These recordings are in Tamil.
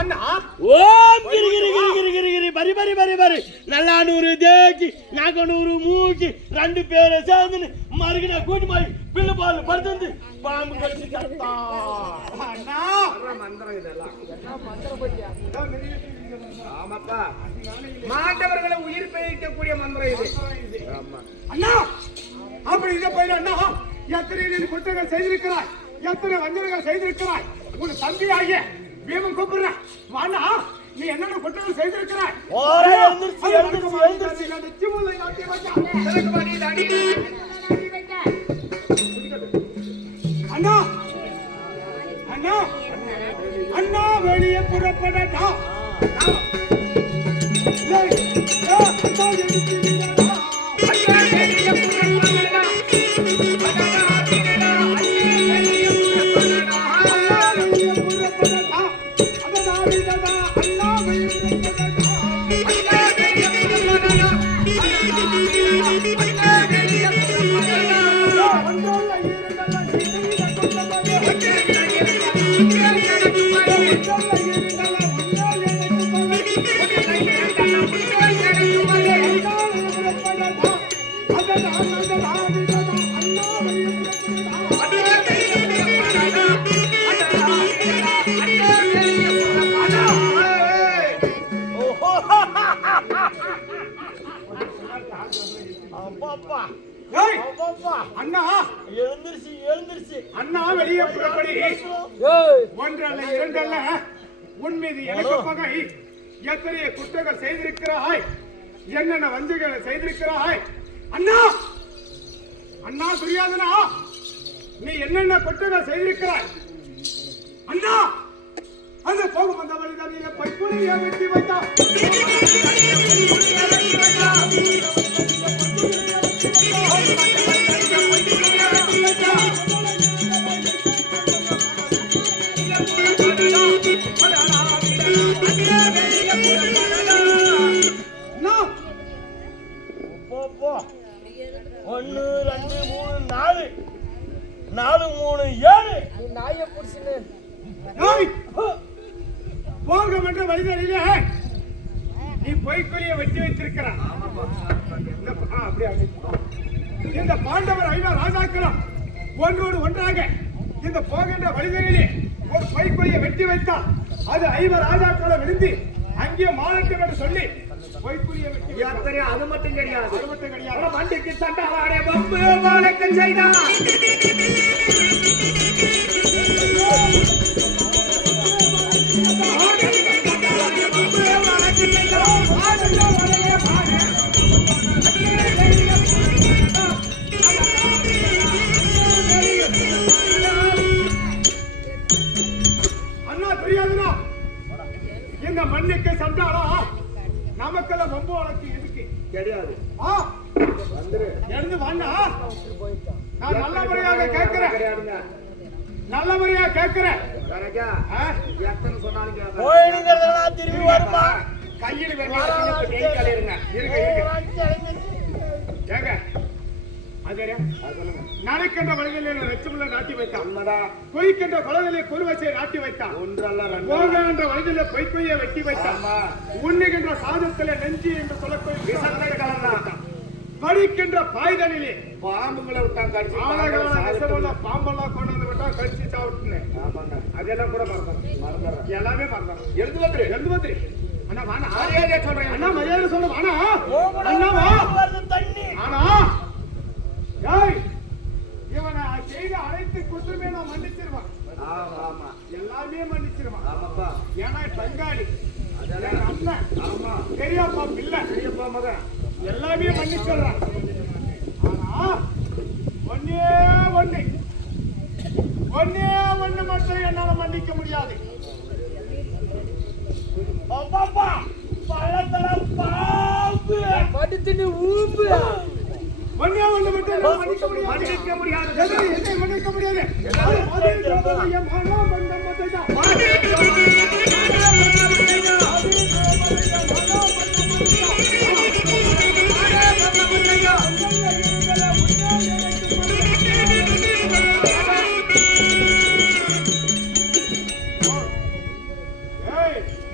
ஓம் கிரி கிரி கிரி கிரி கிரி கிரி பரி பரி பரி பரி நல்லா 100 தேக்கி 400 மூக்கி 2 பேரை சேர்ந்து மறுகின கூட்டி மாதிரி பில்லு பால் படுத்து பாம்பு கடிச்சு கட்டா மந்திரம் இதெல்லாம் ஆமாப்பா மாண்டவர்களை உயிர் பெயர்க்கக்கூடிய மந்திரம் இது. அண்ணா அப்படி இதை போயிடு அண்ணா, எத்தனை நீ குற்றங்கள் செய்திருக்கிறாய், எத்தனை வஞ்சனைகள் செய்திருக்கிறாய். உன் தம்பி ஆகிய பீமன் கூப்பிடுறேன் வாண்ணா, நீ என்னென்ன குற்றங்கள் செய்திருக்கிறாய். அண்ணா அண்ணா அண்ணா வெளியே புறப்படட்டா. அண்ணா எழுந்திருச்சு எழுந்திருச்சு அண்ணா வெளியே புறப்படி. ஒன்றல்ல இரண்டல்ல உன் மீது எனக்கு பகை. எத்தனை குற்றங்கள் செய்திருக்கிறாய், என்னென்ன வஞ்சைகளை செய்திருக்கிறாய். அண்ணா அண்ணா துரியாதனா, நீ என்னென்ன குற்றங்கள் செய்திருக்கிறாய். அண்ணா அந்த போகும் அந்த வழிதான் பைப்புலையை வெட்டி வைத்தா. ஒன்னு 2 3 4 3 7 நீ நாயை புடிச்சுன்னு போகும் என்ற வழிதலிலே நீ பொய்க்குரிய வெட்டி வைத்திருக்கிறான். இந்த பாண்டவர் 5 ராஜாக்களும் ஒன்றோடு ஒன்றாக இந்த போகின்ற வழிதலிலே ஒரு பொய்க்குரிய வெட்டி வைத்தால் அது 5 ராஜாக்களும் விழுந்து அங்கே மாலட்டும் என்று சொல்லி பொய்க்குரிய வெட்டி வைத்தார். அது மட்டும் கிடையாது, அது மட்டும் கிடையாது. வண்டிக்கு சண்டாவாடே பம்பு மாலட்டும் செய்தான். இந்த மண்ணுக்கு சண்டாளா நமக்கெல்லாம் ரொம்ப வழக்கு எதுக்கு கிடையாது. எழுந்து வாண்ணா, நான் நல்ல முறையாக கேட்கிறேன், நல்ல முறையா கேட்கிறேன். எத்தனை சொன்னாலும் போயிடுங்கிறதெல்லாம் திரும்பி வருமா? கையில் இருங்க ஏங்க நனைக்கின்ற வழிகளில் லட்சமுள்ள நாட்டி வைத்தான், பொய்க்கின்ற பலகளில் குருவசையை நாட்டி வைத்தான், போகின்ற வழிகளில் பொய்க்கொய்யை வெட்டி வைத்தான், உண்ணுகின்ற சாதத்தில் நெஞ்சி என்று சொல்லக்கூடிய கடிக்கின்ற பாய்தலிலே பாம்புங்களை விட்டான் கடிச்சு பாம்பெல்லாம் கொண்டு வந்து விட்டா கடிச்சு சாப்பிட்டுன்னு அதெல்லாம் கூட மறந்துடுறேன், எல்லாமே மறந்துடுறேன். எழுந்து வந்துரு அண்ணா வாண்ணா, சொல்றேன் அண்ணா மரியாதை சொல்ற வாண்ணா அண்ணா தண்ணி. ஆனா ஏய் இவனை செய்த அனைத்து குற்றமே நான் மன்னிச்சிருவான், எல்லாமே மன்னிச்சிருவான். ஏன்னா பங்காளி அண்ணன் பெரியப்பா பிள்ளை பெரியப்பா மகன் எல்லாமே மன்னிச்சிடுறான். ஆனா ஒன்னே ஒண்ணு மட்டும் என்னால மன்னிக்க முடியாது. பழத்தல பாம்பு படுத்துட்டு ஊம்பு ஒன்னே ஒண்ணு மட்டும் மன்னிக்க முடியாது. எதை மன்னிக்க முடியாது?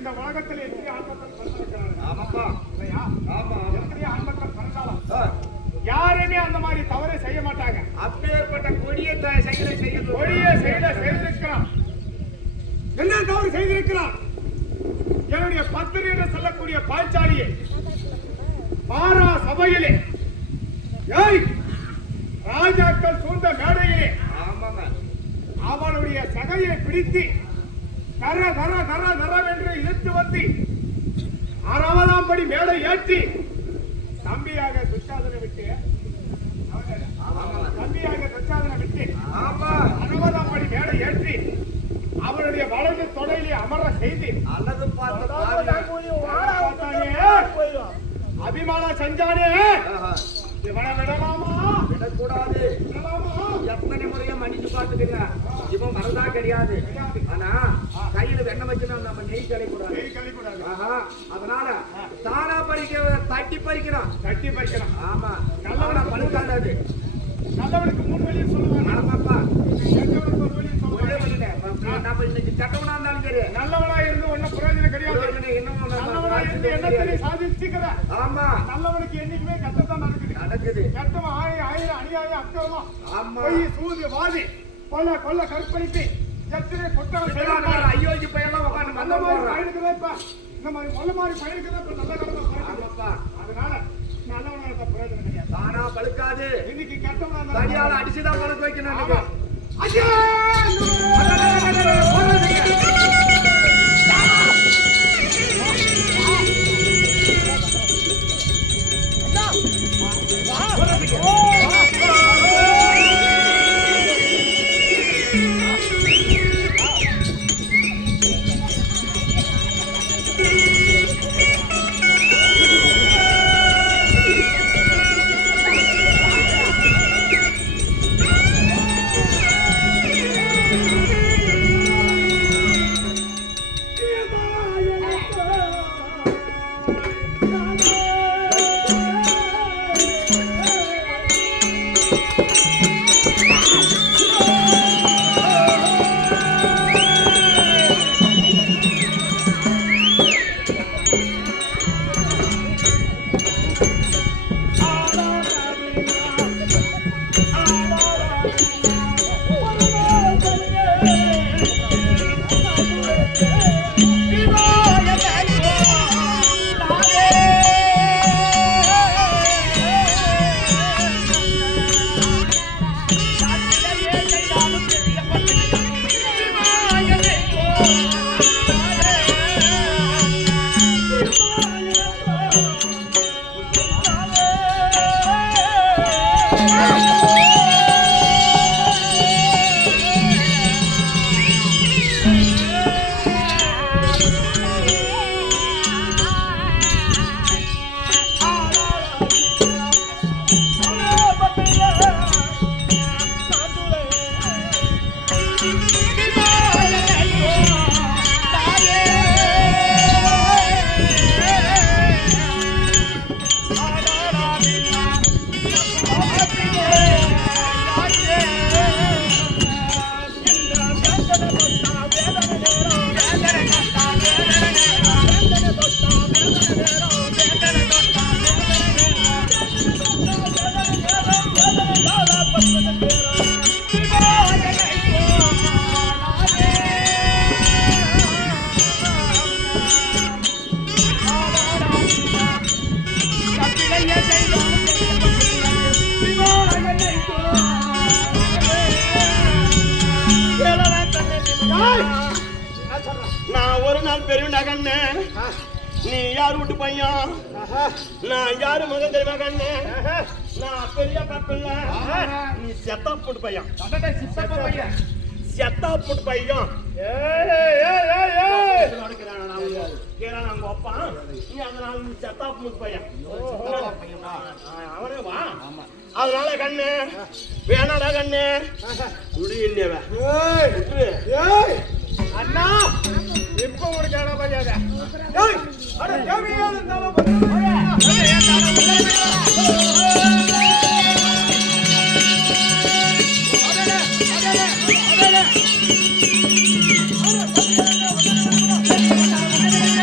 இந்த உலகத்தில் எத்தனை ஆண்மக்கள் பிறந்திருக்கிறார்கள் ஆமாப்பா. இல்லையா? ஆமா. எத்தனை ஆண்மக்கள் பிறந்தாலும் யாருமே அந்த மாதிரி தவறை செய்ய மாட்டாங்க. அப்பேற்பட்ட கொடிய செயலை செய்யணும். ஒழிய செய்திருக்கிறான். என்ன தவறு செய்திருக்கிறான்? என்னுடைய பத்திரி என்று சொல்லக்கூடிய பாஞ்சாலியை பாரா சபையிலே ஏய் ராஜாக்கள் சூழ்ந்த மேடையிலே ஆமாங்க. அவனுடைய சகையை பிடித்து தர தர தர தரவென்று இழுத்து வந்து 60ஆம் படி மேடை ஏற்றி தம்பியாக துச்சாதனை விட்டு தம்பியாக துச்சாதனை விட்டு ஆமா. 60ஆம் படி மேடை ஏற்றி அவனுடைய வலது தொடையிலே அமர செய்து அல்லது பார்த்த அபிமானம் செஞ்சானே இவனை விடலாமா? விடக்கூடாது. விடலாமா? எத்தனை முறையா மன்னிச்சு பார்த்துக்கங்க. இவன் மறந்தா கிடையாது. ஆனா கையில வெண்ணெய் வச்சுனா நம்ம நெய் கழிக்கூடாது. நெய் கழிக்கூடாது. ஆஹா. அதனால தானா பறிக்க தட்டி பறிக்கிறான். கட்டி பறிக்கலாம். ஆமா. நல்லவனா பழுக்காது. நல்லவனுக்கு 3 வழியை சொல்லுவாங்க. நடமாப்பா. கெட்டவனுக்கு 1 வழியை ஒரே சொல்லுவாங்க. வழியில நம்ம இன்னைக்கு சட்டவனா இருந்தாலும் சரி. நல்லவனா இருந்து ஒன்னும் பிரயோஜனம் கிடையாது. பிரயோஜனம் இன்னும் நல்லவனா இருந்து என்னத்தை சாதிச்சுக்கிற ஆமா. நல்லவனுக்கு என்னைக்குமே கஷ்டத்தான் நடக்குது. நடக்குது. கஷ்டமா ஆயிரம் அநியாயம் அக்கிரமம் ஆமா. பொய் சூது வாதி கொல்ல கொல்ல கற்பழிப்பு எத்தனை குற்றம் செய்யறாங்க. ஐயோக்கு பையெல்லாம் உட்காந்து அந்த மாதிரி பயிலுக்குதான் இப்ப இந்த மாதிரி மொல்ல மாதிரி பயிலுக்குதான் இப்ப நல்ல கடமை. ஆமாப்பா. அதனால நல்லவனா இருக்க பிரயோஜனம் கிடையாது. தானா பழுக்காது. இன்னைக்கு கஷ்டமா தடியால அடிச்சுதான் பழுக்க வைக்கணும் இன்னைக்கு. ஐயா நான் ஒரு நாள் பெரியவனா கண்ணே, நீ யார் வீட்டு பையன்? நான் யாரு மகன் தெரியுமா கண்ணே? நான் பெரிய பாப்பில்ல, நீ செத்தா போட்டு பையன். செத்தா போட்டு பையன். அவனே வா. அதனால கண்ணு வேணாடா கண்ணு அண்ணா இப்ப ஒரு கேட பையாத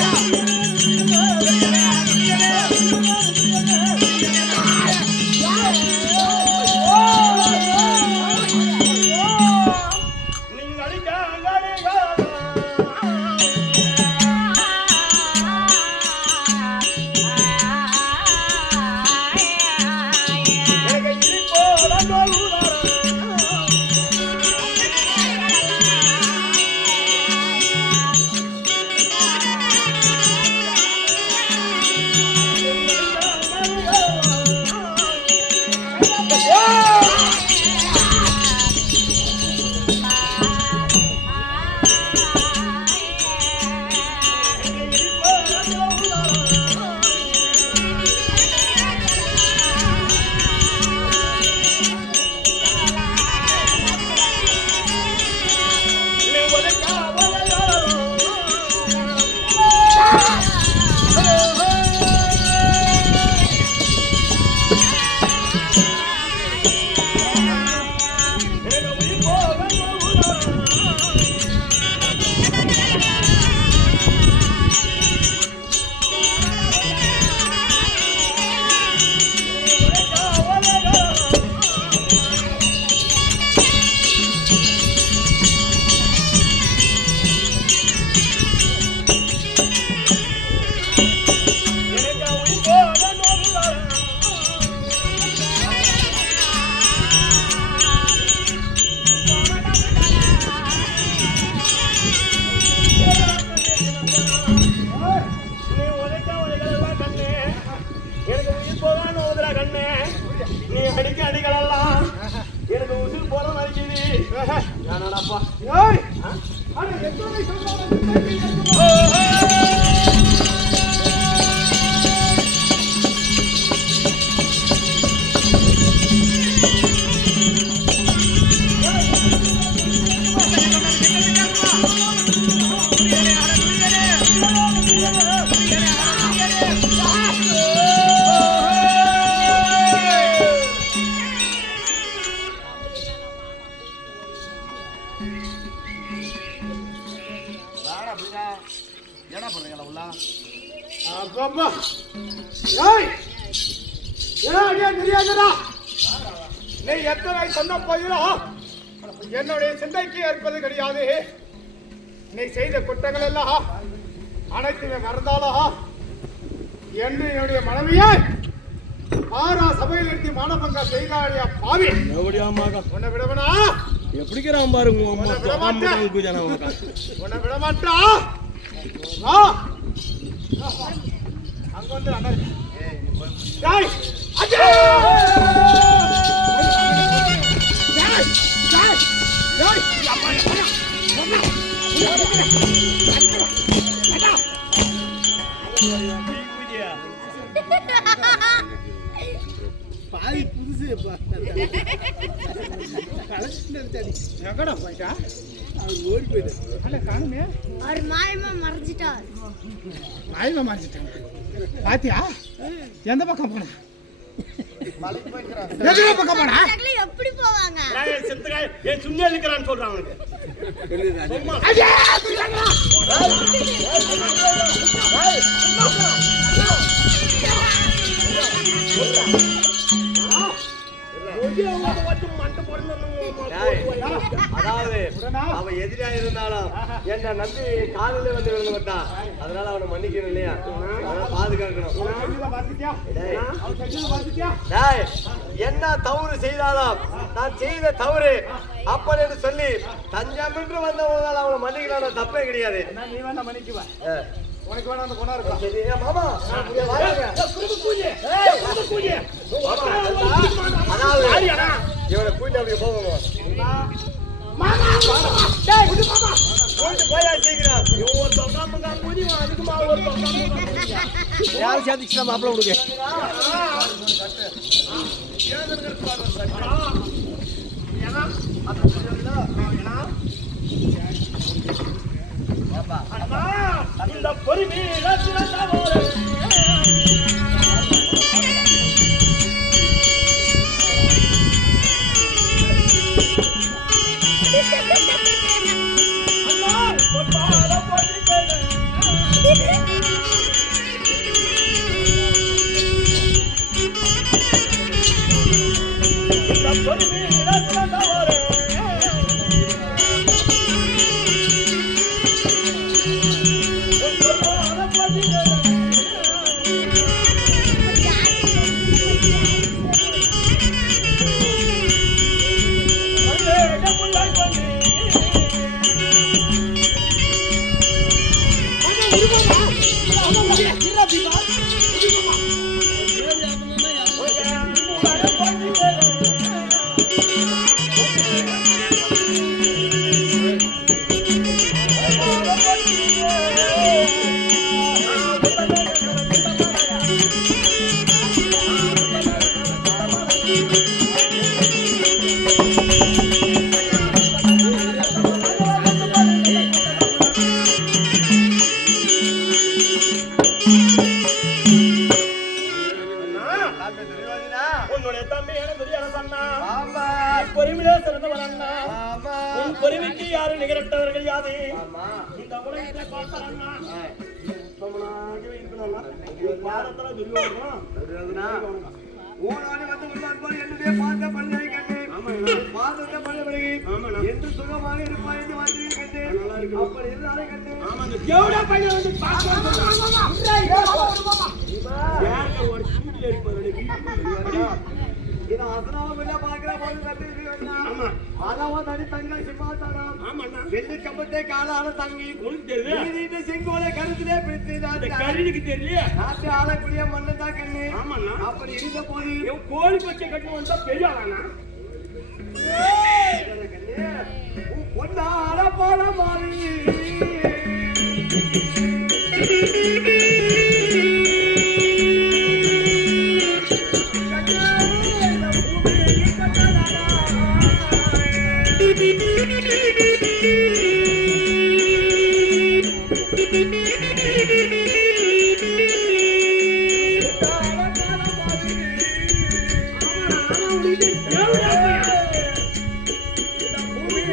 ஏனாடாப்பா ஏய் அட எத்தனை சொல்றாங்க என்ன பண்றீங்களா உள்ள அப்பா ஏய் ஏன் தெரியாதடா நீ எத்தனை சொன்ன போயிடும் என்னுடைய சிந்தைக்கு ஏற்பது கிடையாது நீ செய்த குற்றங்கள் எல்லாம் அனைத்துமே மறந்தாலும் என்று என்னுடைய மனைவியை ஆரா சபையில் எடுத்து மானபங்க செய்தாடியா பாவி எப்படியாமாக உன்னை விடவனா எப்படிக்கிறான் பாருங்க உன்னை விட மாட்டேன் உன்னை விட மாட்டா அங்க வந்து அண்ணன் டேய் அஜே டேய் டேய் டேய் அப்பா பாதி புதுசு எங்கடா போயிட்டா ஓடி போயிட்டு அல்ல காணுமே அவர் மாயமா மறைஞ்சிட்டார் மாயமா மறைஞ்சிட்டாங்க பாத்தியா எந்த பக்கம் போனா எந்த பக்கம் போனா எப்படி போவாங்க ஏன் சும்மா இருக்கிறான்னு சொல்றான் அவனுக்கு அதாவது அவன் எதிரியா இருந்தாலும் என்ன நம்பி காலையில வந்து விழுந்து வந்தான். அதனால அவனை மன்னிக்கணும் இல்லையா? பாதுகாக்கணும். டேய், என்ன தவறு செய்தாலும் நான் செய்த தவறு அப்பன் என்று சொல்லி தஞ்சம் என்று வந்தவங்களால அவனை மன்னிக்கலாம், தப்பே கிடையாது. நீ வேணா மன்னிக்குவ உனக்கு வேணா அந்த பொண்ணா இருக்கலாம். சரி மாமா இவனை கூட்டி அப்படி போவோம். போயா சீக்கிரம். யாரும் சேர்த்துச்சுன்னா மாப்பிள்ள கொடுக்க இந்த பொறுமை உன்னுடைய தம்பி பொறுமையிலே சிறந்தவன் அண்ணா. உன் பொறுமைக்கு யாரும் நிகரட்டவர்கள் யாது இந்த உலகத்தை பார்த்தாரண்ணா. பாரத்துல துரியோதனா ஊனாடி வந்து உருவாக்குவார் என்னுடைய பார்த்த பல்லை கண்டேன். பார்த்தத்தை பல்லை என்று சுகமாக இருப்பார் என்று வார்த்தையை கண்டேன். அப்படி இருந்தாலே கண்டேன். எவ்வளவு பையன் வந்து பார்க்க ஒரு சூட்டில் இருப்பார். இது அசனாவும் இல்ல பார்க்கிற போது கண்டிருக்கிறேன். அதாவது தனி தங்கள் சிம்மாசனம் வெள்ளி கம்பத்தை காலான தங்கி நீதிட்டு செங்கோலை கருத்திலே பிடித்து கருணிக்கு தெரியல நாட்டு ஆளக்கூடிய மண்ணு தான் கண்ணு. ஆமாண்ணா. அப்படி இருந்த போது கோழி பச்சை கட்டு வந்தா பெரிய ஆளானா கண்ணு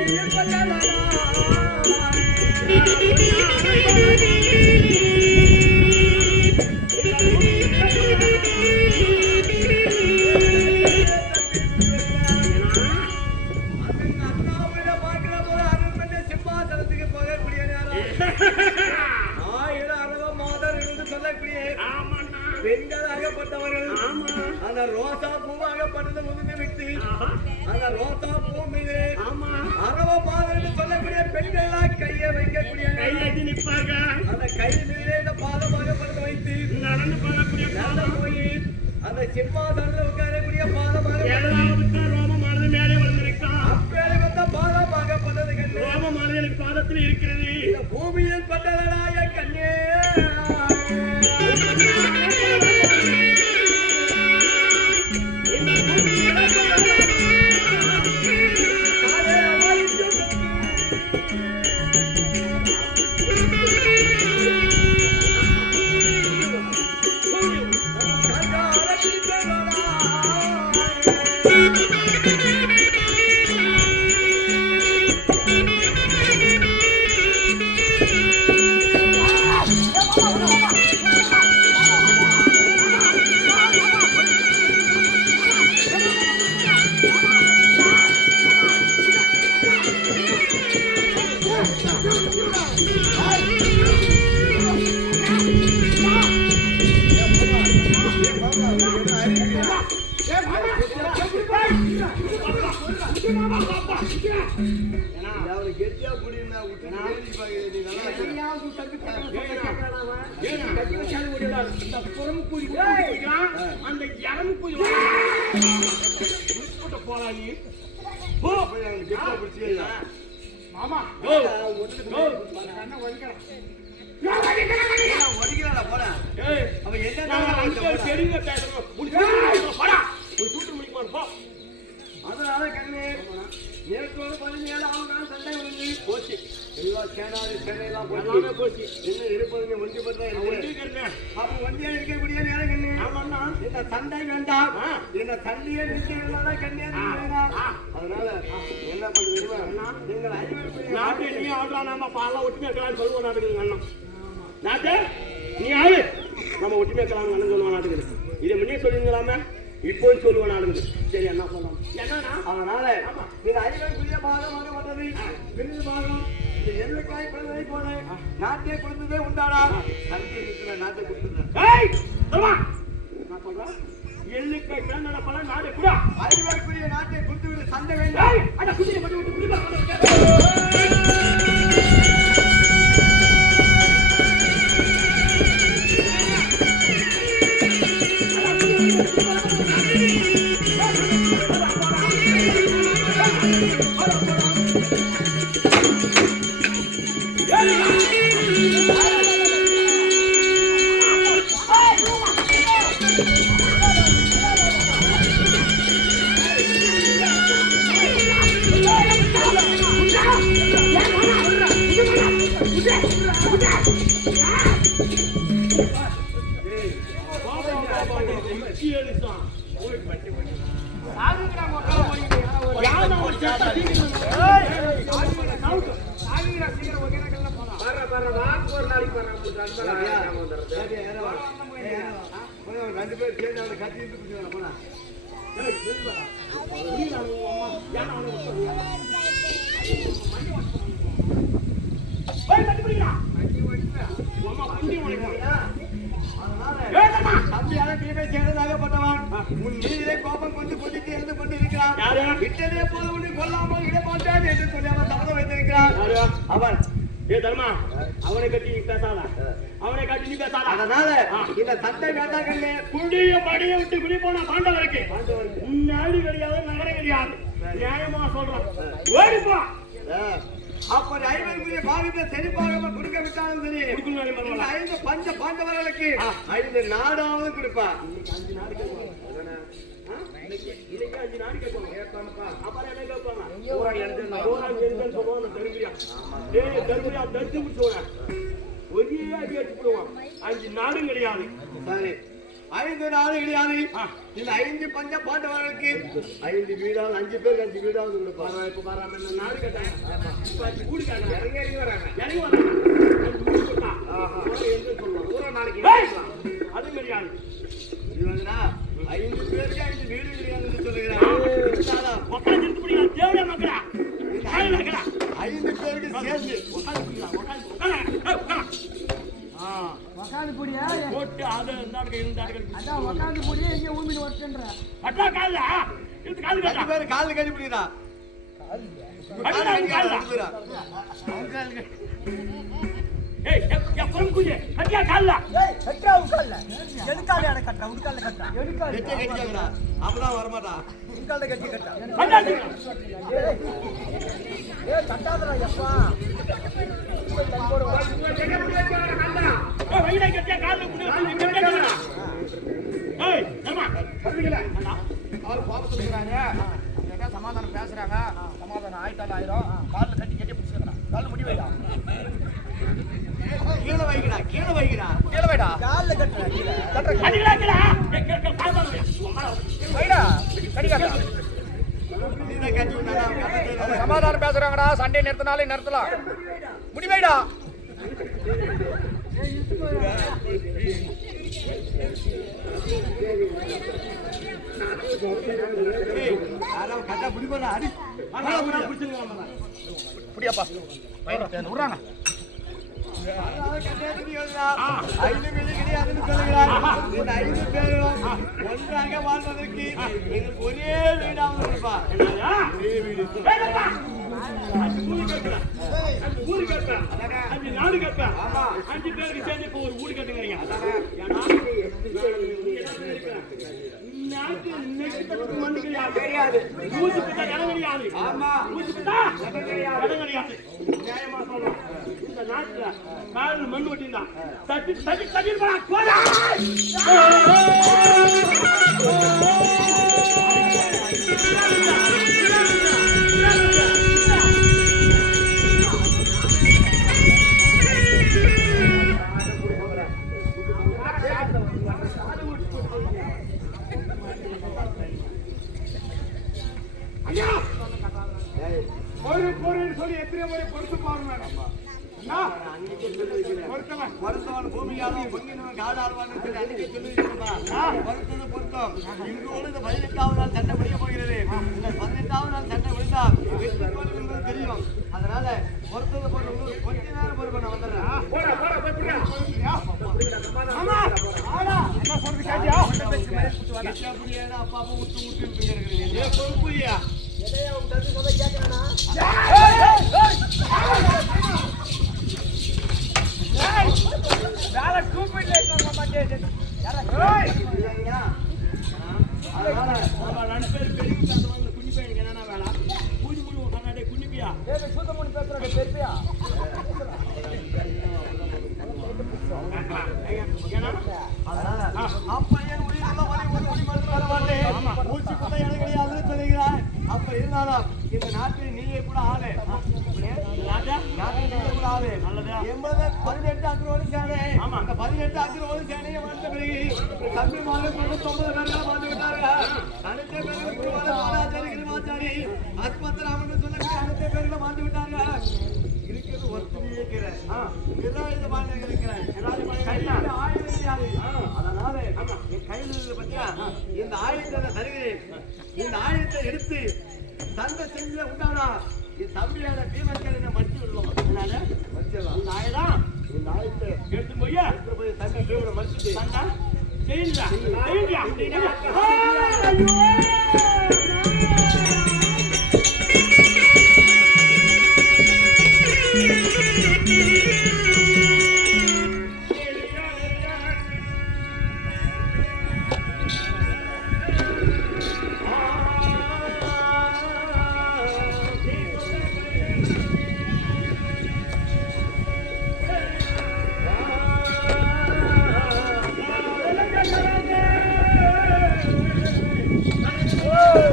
சிம்மாசனத்துக்கு போகக்கூடிய பெண்களாகப்பட்டவர்கள் அந்த ரோசா பூவாகப்பட்டது முதுமை விட்டு அந்த ரோசா பூ மீது அரவ பாதம் சொல்லக்கூடிய பெண்கள்லாம் கையை வைக்கக்கூடிய அந்த கை மீது இந்த பாதமாகப்பட்டது வைத்து நடந்து போய் அந்த சிம்மாசனத்தில் உட்காரக்கூடிய பாதமாக ரோமமானது மேலே வந்திருக்கான் அப்பேலே வந்த பாதமாகப்பட்டது ரோமமானது எனக்கு பாதத்தில் இருக்கிறது இந்த பூமியில் பட்டதனாய கண்ணே அதனால கண்ணு நேற்றோடு 17 ஆண்டுகள் சண்டை வந்து போச்சு எல்லாம் சேனையெல்லாம் போச்சு என்ன இருப்பதுங்க ஒண்டி பண்றேன் அப்ப ஒண்டியா இருக்கக்கூடிய நேரம் கண்ணு ஆமாண்ணா இந்த சண்டை வேண்டாம் இந்த சண்டையே நிச்சயம் கண்ணே அதனால என்ன பண்ணுவீங்க நீங்கள் ஐவர் நாட்டை நீ ஆடுறா நம்ம பாலா ஒட்டுமே இருக்கலாம் சொல்லுவோம் நாட்டுக்கு அண்ணன் நாட்டை நீ ஆளு நம்ம ஒட்டுமே இருக்கலாம் அண்ணன் சொல்லுவோம் நாட்டுக்கு இதை முன்னே சொல்லுங்களாமே இப்போ சொல்லுவேன் நாடுங்க சரி என்ன சொல்லலாம் என்னன்னா அதனால நீங்க ஐவருக்குரிய பாகமாக வந்தது விருது பாகம் இந்த எல்லைக்காய் பிறந்ததை போல நாட்டை கொடுத்ததே உண்டாடா சந்தி இருக்கிற நாட்டை கொடுத்துருந்தேன் நான் சொல்றேன் எல்லைக்காய் பிறந்த பல நாடு கூட ஐவருக்குரிய நாட்டை கொடுத்து விட சண்டை வேண்டாம் அட குதிரை மட்டும் விட்டு ரெண்டு பேர் சேர்ந்து கட்டி போனா உன் மீதிலே கோபம் கொண்டு கொதித்து இருந்து கொண்டிருக்கிறான் விட்டதே போல உன்னை கொல்லாமல் இடமாட்டான் என்று சொல்லி அவன் சபதம் வைத்திருக்கிறான் அவன் ஏ தர்மா அவனை கட்டி நீ பேசாத அவனை கட்டி நீ பேசாத அதனால இந்த சட்டை வேண்டாங்கல்ல குடிய படியை விட்டு குடி போன பாண்டவருக்கு நாடு கிடையாது நகரம் கிடையாது நியாயமா சொல்றான் ஓடிப்பா அப்ப ஐவருக்குரிய பாகத்தை செழிப்பாக கொடுக்க விட்டாலும் சரி 5 பஞ்ச பாண்டவர்களுக்கு 5 நாடாவது கொடுப்பா 5 நாடு இன்னைக்கு 5 நாடு கேட்பாங்கப்பா அப்புறம் என்ன கேட்பாங்க ஊரா எடுத்து சொல்லுவாங்க தருமையா தடுத்து விட்டுருவாங்க ஒரே அடி அடிச்சுடுவான் 5 நாடும் கிடையாது சரி 5 நாள் கிடையாது. இந்த 5 பஞ்ச பாண்டவர்களுக்கு 5 வீடாவது 5 பேருக்கு 5 வீடாவது கொடுப்பாங்க. இப்ப பாராம இந்த நாடு கட்டாங்க. இப்ப கூடி காட்டுங்க. இறங்கி வராங்க. இறங்கி வராங்க. என்று சொல்லுவோம் ஊரா நாளைக்கு அது மாதிரியான இவங்கடா 5 பேருக்கு 5 வீடு கிடையாதுன்னு சொல்லுகிறாங்க. உட்காந்து இருந்து முடியாது. தேவடா மக்களா. காலையில இருக்கடா. 5 பேருக்கு சேர்த்து உக்காந்து போடியா போட்டு அது நாடுகள் இருந்தார்கள். அதான் உக்காந்து போடியா எங்க ஊமிட்டு வரட்டுன்ற அட்டா கால்ல இது கால் 2 கட்டா. பேர் கால் கட்டி பிடிடா. ஏய் எப்பறம் குஜே கட்டியா கால்ல. ஏய் கட்டா உட்கார்ல எதுக்கால அட கட்டா உட்கார்ல கட்டா எதுக்கால கட்டி கட்டிங்கடா. அப்பதான் வர மாட்டா. உட்கார்ல கட்டி கட்டா கட்டாது. ஏய் கட்டாதடா எப்பா தண்ணி போடு ஏய் வைடா கட்டியா கால்ல குடு கட்டடா. ஏய் அம்மா சொல்லுங்களே அவர் கோபத்துல இருக்காங்க. அவங்க சமாதானம் பேசுறாங்க. சமாதானம் ஆயிட்டாலும் ஆயிரும். கால்ல கட்டி கட்டி பிடிச்சிக்கறான். கால்ல முடி வைடா. கீழே வைக்கடா. கீழே வைக்கடா. கீழ வைடா. கால்ல கட்டடா கீழ அடிக்கடா. ஏய் பாப்பாங்க. வைடா. கடி காட்டா. நீங்க கட்டி விட்டாடா. அவங்க சமாதானம் பேசுறாங்கடா. சண்டே நிறுத்தினாலே நிறுத்தலாம். முடி வைடா. யாரோ கட்டா பிடிப்படா. அடி. அண்ணா புடிச்சுங்க. புடியாப்பா. வைடா. விடுறாங்க. ஐந்து வீடு கிடையாதுன்னு சொல்லுகிறார். இந்த 5 பேரும் ஒன்றாக வாழ்வதற்கு எங்களுக்கு ஒரே வீடாக இருப்பா. ஒரே வீடு. ஊரு கட்டா. அது நாடு கட்டா. 5 பேருக்கு சேர்ந்து இப்ப ஒரு ஊரு கட்டுங்கறீங்க. ஏன்னா நாட்டு நெக்ஸ்ட் மண்ணுக்கு யார் தெரியாது. ஊசி கிட்ட இடம் கிடையாது. ஆமா ஊசி கிட்ட இடம் கிடையாது. நியாயமா சொல்றோம். இந்த நாட்டுல கால் மண் வெட்டினா தட்டி தட்டி தட்டி போடா போடா. ஒரு பொருள் சொல்லி எத்தனை முறை பொறுத்து பாருங்க. பொருத்தவன் பூமியாலும் பொங்கினவன் காடாடுவான்னு சொல்லி அன்னைக்கு சொல்லியிருக்கா. பொருத்தது பொருத்தம். இன்றோடு இந்த 18வது நாள் சண்டை முடிய போகிறது. இந்த 18வது நாள் சண்டை முடிந்தால் வெற்றி தோல்வி என்பது தெரியும். அதனால பொருத்தது பொருள் கொஞ்ச நேரம் பொறுப்பு நான் வந்துடுறேன். போடா போடா போய் புடிடா. என்ன சொல்றது கேட்டியா? அப்படியே அப்பா அப்பா விட்டு விட்டு இருக்கிறீங்க. பொறுப்புயா வேலை கூப்பிட்டு அதனால நம்ம 2 பேர் பெரிய பேசுவாங்க. குഞ്ഞി பையனுக்கு என்னன்னா வேலை பூஜை முழு கண்ணாடி குഞ്ഞിப்பியா சூத்தமணி பேசுறாங்க பெருப்பியா அதனால அப்பையன் உயிரிழந்த வழி ஒரு ஒளி மருந்து வர மாட்டேன். மூச்சு கூட எனக்கு கிடையாதுன்னு சொல்லுகிறார். அப்ப இருந்தாலும் இந்த நாட்டில் நீயே கூட ஆளு. நாட்டில் நீயே கூட ஆளு. 18 அக்ரோடு சேனை. அந்த 18 அக்ரோடு சேனையை வந்த பிறகு தம்பி மாதிரி 9 பேர்கள் வந்து விட்டார்கள். அனைத்து பேர்களும் மாதாச்சாரி அஸ்மத்ராமன் சொல்லக்கூடிய அனைத்து பேர்களும் வந்து விட்டார்கள். இருக்கிறது ஒருத்தனையே இருக்கிறேன். இந்த பாண்டியன் இருக்கிறேன். அதனால என் கையில் இருந்து பத்தியா இந்த ஆயுதத்தை தருகிறேன். இந்த ஆயுதத்தை எடுத்து தந்தை செஞ்சு உண்டானா என் தம்பியான பீமக்கர் என்ன மடிச்சு விடலாம். இந்த ஆயுதம் இந்த ஆயுதத்தை எடுத்து போய் தம்பி பீமனை மடிச்சுட்டு செய்யுங்க. ஓ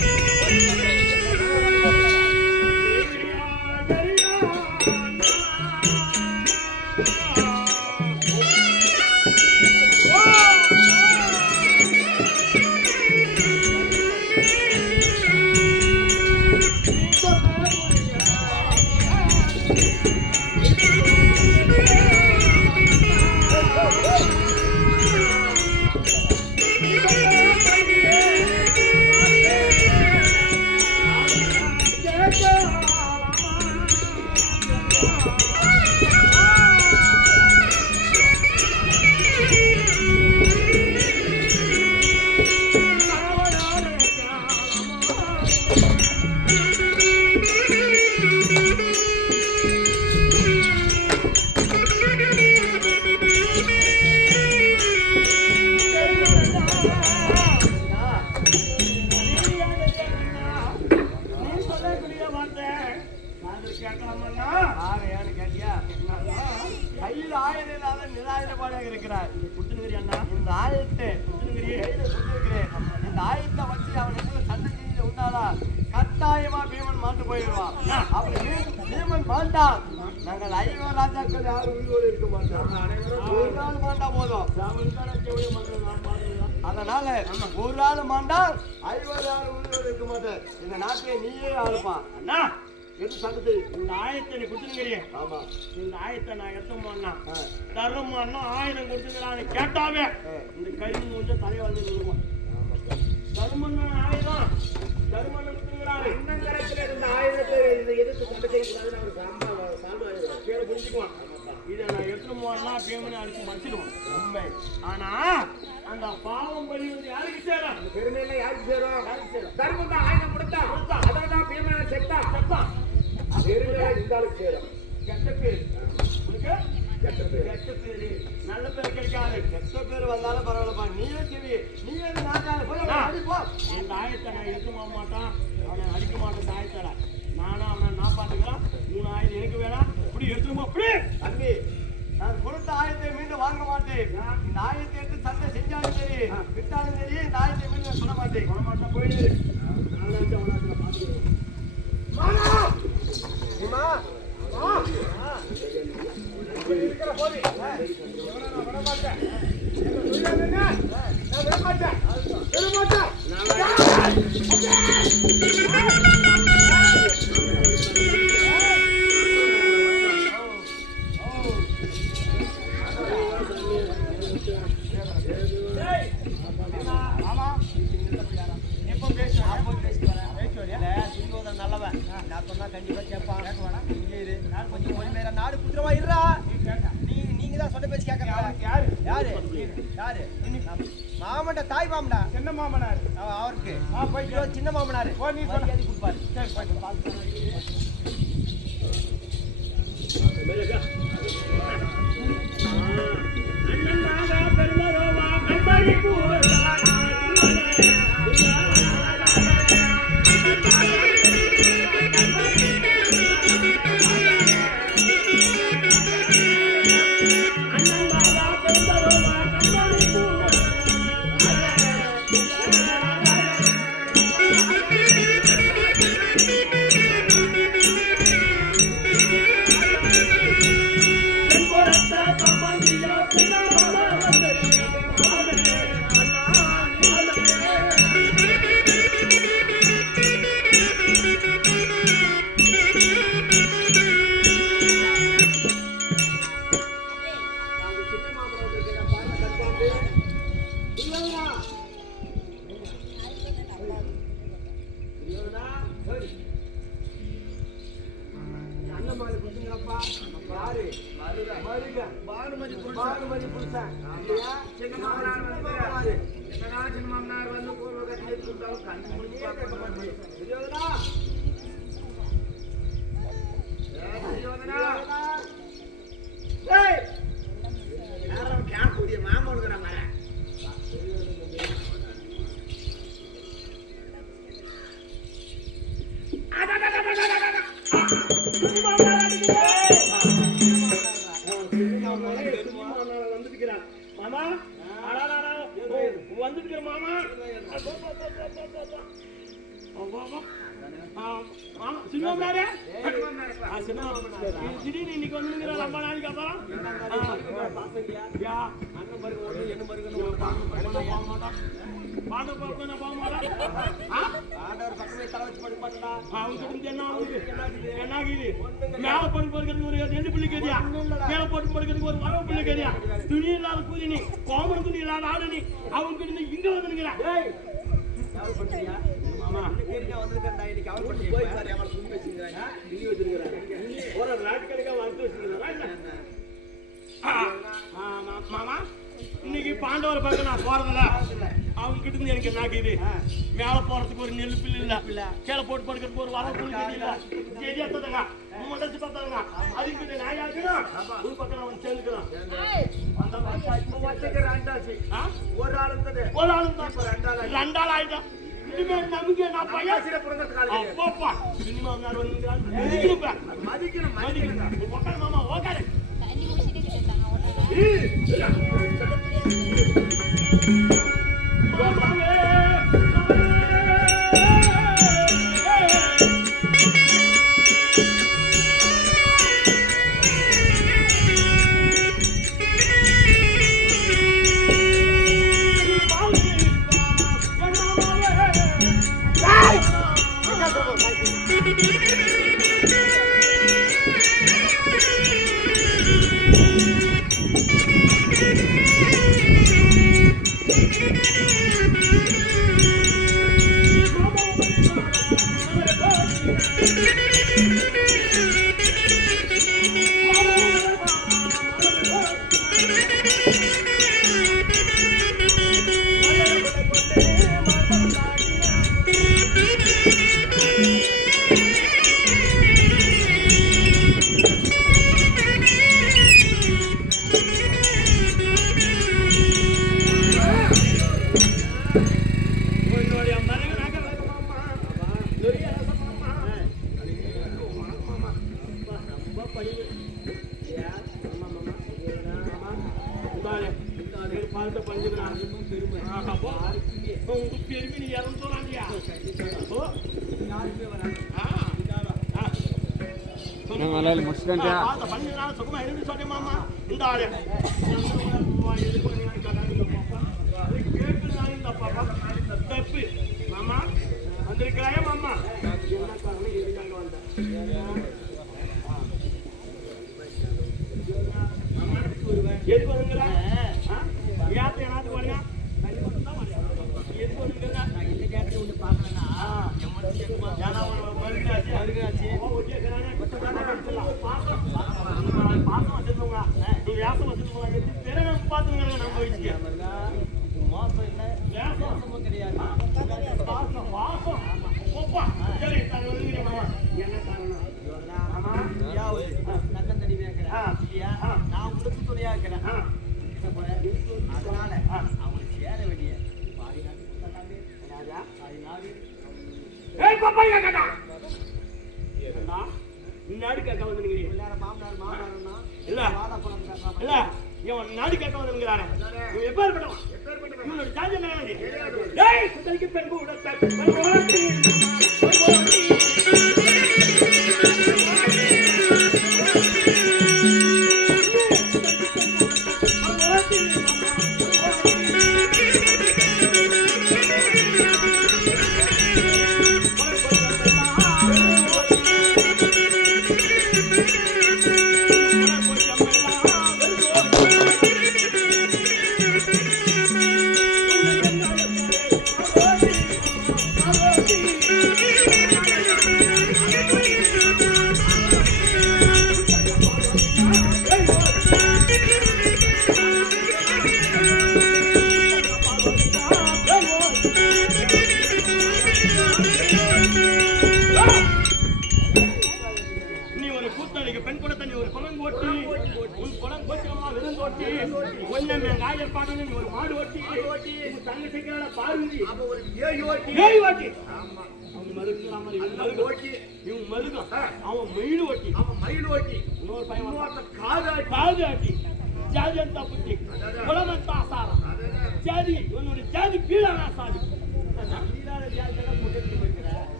கையில் ஆயுதம் இல்லாத நிராயுதபாடியாக இருக்கிறார். இந்த ஆயுதத்தை இந்த ஆயுதத்தை வச்சு அவனுக்கு சண்டை செஞ்சு உண்டானா கட்டாயமா பீமன் மாண்டு போயிடுவான். அப்படி பீமன் மாண்டான் நாங்கள் 5 ராஜாக்கள் யாரும் உயிரோடு இருக்க மாட்டோம். ஒரு நாள் மாண்டா போதும். அதனால ஒரு நாள் மாண்டா 5 நாள் உயிரோடு இருக்க மாட்டேன். இந்த நாட்டையை நீயே ஆளுப்பான். அண்ணா எது சண்டை இந்த ஆயத்தை நீ கொடுத்துருக்கிறீங்க. ஆமா இந்த ஆயத்தை நான் எடுத்தோம்னா தர்றோம்னா ஆயுதம் கொடுத்துக்கிறான்னு கேட்டாவே இந்த கை மூஞ்ச தலையை வந்து விடுவான். தருமன் ஆயுதம் தருமன் கொடுத்துக்கிறாரு. இந்த ஆயுதத்தை எதிர்த்து சண்டை செய்யக்கூடாதுன்னு பேரை புரிஞ்சுக்குவான். இதை நான் எடுத்துமோன்னா பேமனை அடிச்சு மறைச்சிடுவான். உண்மை. ஆனா அந்த பாவம் பலி வந்து யாருக்கு சேரும்? பெருமையில யாருக்கு சேரும்? யாருக்கு சேரும்? தர்மம் தான் ஆயுதம் கொடுத்தா அதான் பீமன் செத்தான். பெருமையில இந்த ஆளுக்கு சேரும். கெட்ட பேர் உனக்கு கெட்ட பேரு நல்ல பேர் கிடைக்காது. எத்தனை பேர் வந்தாலும் பரவாயில்லப்பா. நீயே டிவி நீயே நாட்டால போய் இந்த ஆயத்தை நான் எடுக்க மாட்டான். அவனை அடிக்க மாட்டேன். ஆயத்தடா நானும் அவனை நான் பாத்துக்கிறேன். 3 ஆயுதம் எனக்கு வேணாம். இப்படி எடுத்துருமா அப்படி தம்பி நான் கொடுத்த ஆயத்தை மீண்டும் வாங்க மாட்டேன். இந்த ஆயத்தை எடுத்து சண்டை செஞ்சாலும் சரி விட்டாலும் சரி இந்த ஆயத்தை மீண்டும் சொல்ல மாட்டேன். சொல்ல மாட்டேன். போயிடு. நாளாச்சும் அவனாச்சும் பாத்துக்கிறேன். இருக்கிற போது நான் விடமாட்டேன். நான் விடமாட்டேன். நல்லவன் நான் சொன்னா கண்டிப்பா கேட்பான். கொஞ்சம் பொறுமையா நாடு குதிரவா இருறா. நீங்க தான் சொன்ன பேச்சு கேட்கறீங்க. யாரு யாரு மாமன்டா தாய் மாமன்டா சின்ன மாமனார் அவருக்கு போயிட்டு சின்ன மாமனாரு நீ சொன்ன கொடுப்பாரு. பானுமதி புருஷன் சின்ன மாமனார் வந்து பூர்வ கட்டியை கொடுத்தாலும் கண்ணு முடிஞ்சு பார்க்க மாட்டேன். துரியோதனா யாரும் கேட்கக்கூடிய மாமன் இருக்கிறாங்க. வந்துருக்கிறான் மாமா. வந்துருக்கிற மாமா சினிமாரு திடீர்னு இன்னைக்கு வந்து ரொம்ப நாளைக்கு அப்புறம் அண்ணன் மருக ஒண்ணு என்ன மருகன்னு பாட போக மாட்டேன் ஆண்டவர் பக்கமே தலை வச்சு படுக்க மாட்டா அவனுக்கு என்ன ஆகுது என்ன ஆகுது மேல போட்டு படுக்கிறதுக்கு ஒரு 2 பிள்ளை கேதியா மேல போட்டு படுக்கிறதுக்கு ஒரு வரவு பிள்ளை கேதியா துணி இல்லாத கூதி நீ கோமன் துணி இல்லாத ஆடு நீ அவன்கிட்ட இங்க வந்துருக்கிறேன் யாரும் பண்றியா ஆமா கேட்க வந்திருக்கேன் இன்னைக்கு அவர் பண்ணி போய் பாரு அவன் துணி வச்சிருக்காங்க துணி வச்சிருக்கிறேன் ஒரு நாட்டு கணக்கா வந்து வச்சிருக்கிறேன் மாமா இன்னைக்கு பாண்டவர் பக்கம் நான் போறதில்ல அவங்க கிட்ட இருந்து எனக்கு என்ன ஆகுது மேல போறதுக்கு ஒரு நெல் பில்லு இல்ல கீழே போட்டு படுக்கிறதுக்கு ஒரு வர புள்ளி இல்ல தெரியாததுங்க முடச்சு பார்த்தாங்க அதுக்கிட்ட நான் யாருக்கணும் ஒரு பக்கம் அவன் சேர்ந்துக்கிறான் அந்த ஒரு ஆள் இருந்தது ஒரு ஆளு தான் 2 ஆள் ஆயிட்டான் இனிமே நமக்கு நான் பையன் அப்பப்பா சினிமா மதிக்கணும் உட்காரு மாமா உட்காரு நாடு கேட்க வந்துங்கிறானே எப்பேற்பட்டவன் ஜாதி பெண் ஜாதி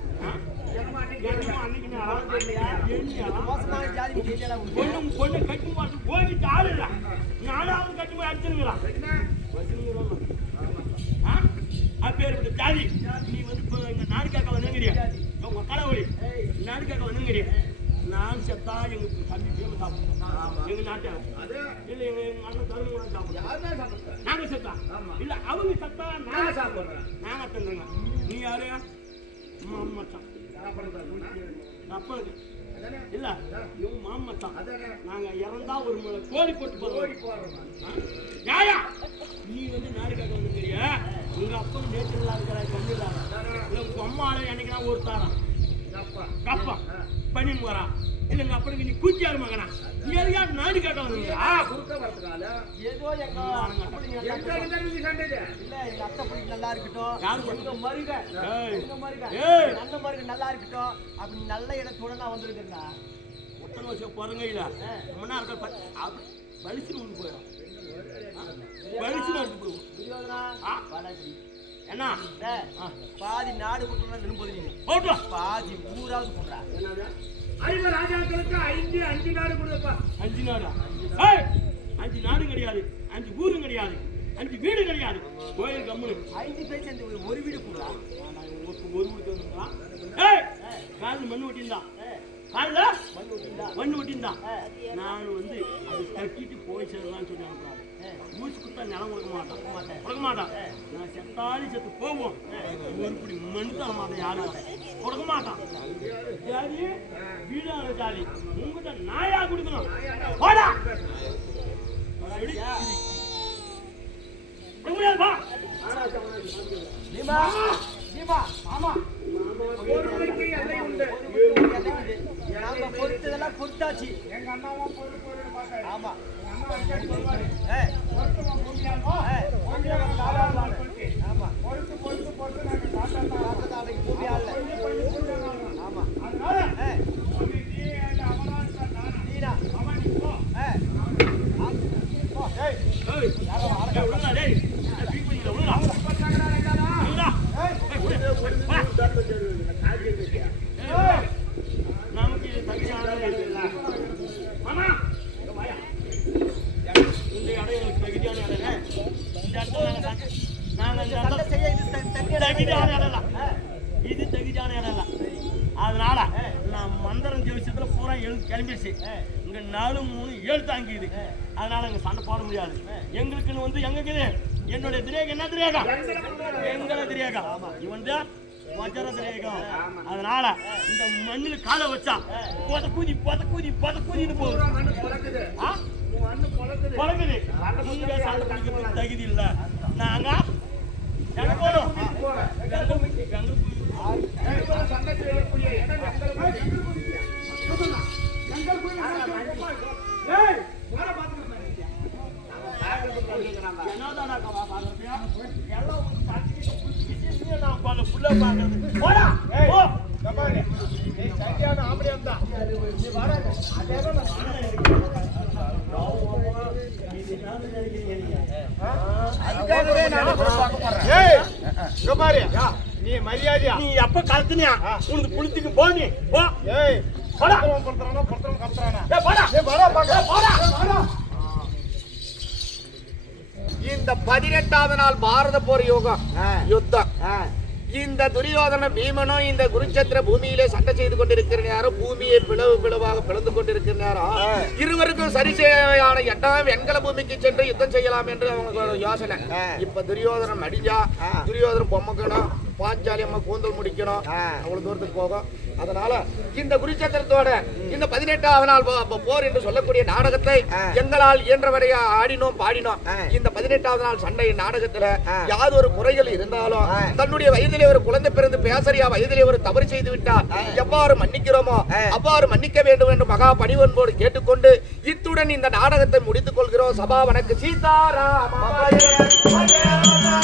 அன்னைக்கு நான் எண்ணியா மோசமான ஜாதி தெரியல உங்களுக்கு. பொண்ணு கட்டும் பார்த்து போயிட்டு ஆள் இல்லை. நாலாவது கட்டும் போய் அடிச்சிருக்கிறான். அப்பேற்பட்ட ஜாதி நீ வந்து இப்போ எங்க நாடு கேட்க வந்துங்கிறிய உங்க கடவுளி நாடு கேட்க வந்துங்கிறிய. நான் செத்தா எங்க தம்பி பேம சாப்பிடுவோம் எங்க நாட்டாங்க இல்ல எங்க அண்ணன் தருண் கூட சாப்பிடுவோம். நாங்க செத்தா இல்ல அவங்க செத்தா நாங்க சாப்பிடுறோம். நாங்க தின்னுங்க. நீ யாரு? மாமச்சான் அப்பனுக்கு இல்ல இவங்க மாமச்சான். நாங்க இறந்தா ஒரு முறை கோழி போட்டு போறோம். யாயா நீ வந்து நாடு கேட்க வந்துங்கிறிய. உங்க அப்பன் நேற்றுலாம் இருக்கிற கண்ணுதான் இல்ல உங்க அம்மால என்னைக்குனா ஒரு தாரம் கப்பா பண்ணின்னு போறான். இல்ல எங்க அப்பனுக்கு நீ கூச்சியாரு மகனா நீ எதுக்கா நாடு கேட்க வந்துங்கிறா? ஏதோ எங்க இல்ல எங்க அத்தை பிள்ளை நல்லா இருக்கட்டும், எங்க மருக நல்ல மருக நல்லா இருக்கட்டும் அப்படி நல்ல இடத்தோட நான் வந்திருக்கேன்டா. ஒத்தனை வருஷம் பிறங்க இல்ல முன்னா இருக்க பலிச்சு வந்து போயிடும். பலிச்சு வந்து போயிடும். துரியோதனா பாலாஜி என்ன பாதி நாடு கொடுத்தா விரும்புறீங்க போட்டோம். பாதி ஊராவது போடுறா. ஐவர் ராஜாக்களுக்கு 5 நாடு கொடுப்பா. 5 நாடா? 5 நாடும் கிடையாது, 5 ஊரும் கிடையாது, 5 வீடு கிடையாது. கோயில் கம்முனு 5 பேர் சேர்ந்து ஒரு வீடு போடுறா. ஒரு வீடு வந்துங்களா? காலில் மண்ணு ஒட்டியிருந்தான். காலில் மண்ணு ஒட்டியிருந்தான். நான் வந்து அது தட்டிட்டு போய் சேரலாம்னு சொல்லி அனுப்புறாரு. மூச்சு கொடுத்தா நிலம் கொடுக்க மாட்டான். நான் செத்தாலும் செத்து போவோம். ஒரு இப்படி மண்ணு தர மாட்டேன். யாரும் கொடுக்க மாட்டான். ஜாதி வீடான ஜாதி உங்ககிட்ட நாயா கொடுக்கணும். போடா முடியாதுப்பா. நாம பொறுத்ததெல்லாம் பொறுத்தாச்சு. எங்க அண்ணாவும் பொருள் பார்க்க ஆமா ஆமா பொறுத்து நாங்க காட்டா பூமி ஆள் ஆமா அதனால நீனா நமக்கு தகுதியான இந்த இடம் எனக்கு தகுதியான இடம். இந்த இடத்துல தகுதியான இடம் இது தகுதியான இடம். அதனால நான் மந்திரம் ஜெயிச்சதுல பூரா கிளம்பிடுச்சு. இங்க 4 3 7 தாங்கிது. அதனால இங்க சண்டை போட முடியாது. எங்களுக்குன்னு வந்து எங்க இருக்குது என்னுடைய திரேகம். என்ன திரேகம்? எங்களை திரேகம். இவன் தான் வஜர திரேகம். அதனால இந்த மண்ணில் காலை வச்சா பொத கூதின்னு போகுது. பழகுது. சண்டை பிடிக்கிறதுக்கு தகுதி இல்ல. நாங்க எங்க போறோம்? சண்டை செய்யக்கூடிய இடம் நீ மரியாதையா நீ எப்ப கலத்துனியா உனக்கு புளித்துக்கு போனி போ. இந்த 18வது நாள் பாரத போர் யுத்தம். இந்த துரியோதன பீமனும் இந்த குருச்சத்திர பூமியிலே சண்டை செய்து கொண்டிருக்கிற நேரம் பூமியை பிளவாக பிளந்து கொண்டிருக்கிற நேரம் இருவருக்கும் சரிசேவையான 8ஆம் வெண்கல பூமிக்கு சென்று யுத்தம் செய்யலாம் என்று அவங்க யோசனை. இப்ப துரியோதனம் அடிஞ்சா துரியோதனம் பொம்மக்கணும், பாஞ்சாலி அம்மா கூந்தல் முடிக்கணும், அவ்வளவு தூரத்துக்கு போகும். அதனால இந்த குருச்சத்திரத்தோட இந்த 18வது நாள் போர் என்று சொல்லக்கூடிய நாடகத்தை எங்களால் இயன்றவரை ஆடினோம் பாடினோம். இந்த 18வது நாள் சண்டை நாடகத்துல யாதொரு குறைகள் இருந்தாலும் தன்னுடைய வயதிலே ஒரு குழந்தை பிறந்து பேசறியா வயதிலே ஒரு தவறு செய்து விட்டால் எவ்வாறு மன்னிக்கிறோமோ அவ்வாறு மன்னிக்க வேண்டும் என்று மகா பணிவன்போடு கேட்டுக்கொண்டு இத்துடன் இந்த நாடகத்தை முடித்துக் கொள்கிறோம். சபா வணக்கு. சீதாராம